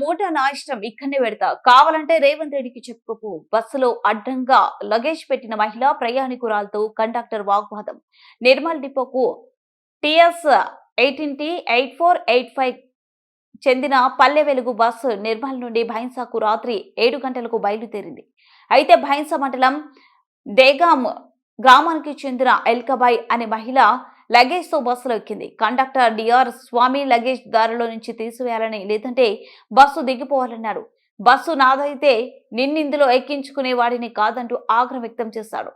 మూట నా ఇష్టం ఇక్కడనే పెడతా. కావాలంటే రేవంత్ రెడ్డికి చెప్పుకోపు. బస్సులో అడ్డంగా లగేజ్ పెట్టిన మహిళ ప్రయాణికురాలతో కండక్టర్ వాగ్వాదం. Nirmal డిపోకు TS eighteen T eight four eight five చెందిన పల్లె వెలుగు బస్సు నిర్మల్ నుండి భైన్సాకు రాత్రి ఏడు గంటలకు బయలుదేరింది. అయితే భైన్సా మండలం దేగాం గ్రామానికి చెందిన ఎల్కబాయ్ అనే మహిళ లగేజ్తో బస్సులో ఎక్కింది. కండక్టర్ డిఆర్ స్వామి లగేజ్ దారిలో నుంచి తీసివేయాలని లేదంటే బస్సు దిగిపోవాలన్నారు. బస్సు నాదైతే నిన్నిందులో ఎక్కించుకునే వాడిని కాదంటూ ఆగ్రహం వ్యక్తం చేశాడు.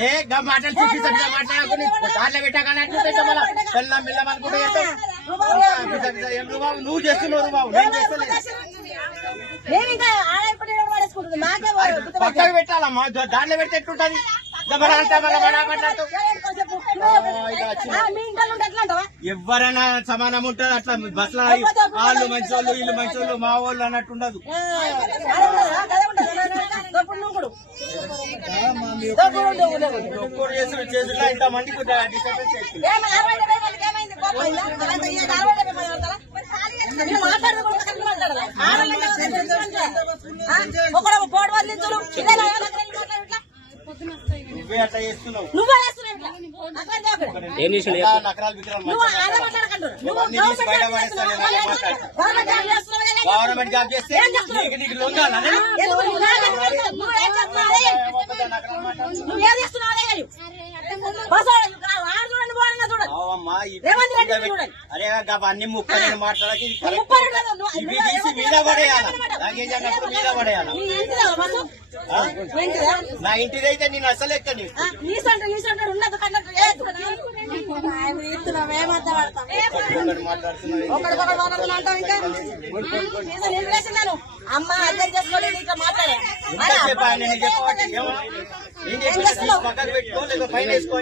ఏ గా మాటలు చూపిస్తాడు మాట్లాడకుండా దాంట్లో పెట్టాకని బెల్లం అనుకుంటే నువ్వు చేస్తున్నావు బాబు నేను పక్కకు పెట్టాలమ్మా దాంట్లో పెడితే ఎట్లుంటది ఎవరైనా సమానం ఉంటుంది అట్లా బస్సులో వాళ్ళు మంచోళ్ళు వీళ్ళు మంచోళ్ళు మా వాళ్ళు అన్నట్టు ఉండదు చేసిన ఇంత మందికి ఒకడు వదిలించుడు ఇదేనా నువ్వే అట్లా చేస్తున్నావు నువ్వే. ఏం చేసిండు. గవర్నమెంట్ జాబ్ చేస్తే నీకు నీకు లొంగాలా నేను? ఎందుకు నువ్వు చేస్తున్నావు అదే? ఒక్కటే నకరాలు మాట్లాడు. నువ్వు ఏం చేస్తున్నావు అదే కానీ. బస్సు వాడు- ఆడ చూడండి పోవాలన్నా రేవంత్ రెడ్డి చూడండి. అరే అవన్నీ ముక్క నేను మాట్లాడకి ఇది కరెక్ట్. ముప్పై రెండు. నువ్వు- ఇవి నువ్వు తీసి రేవంత్ మీద రెడ్డి పడేయాల? అన్నమాట. లగేజ్ అన్నప్పుడు మీద పడేయాల? నీ ఇంటిదా బస్సు? ఆ? నీ ఇంటిదా? నా ఇంటిదైతే నేను అసలు ఎక్కని. ఆ, నీ సంట నీ సంట ఉన్నది కండక్టర్ అమ్మ అర్థం మాట్లాడే. ఆయన ఏమో. పక్కకు పెట్టుకో లేదా పైన వేసుకో.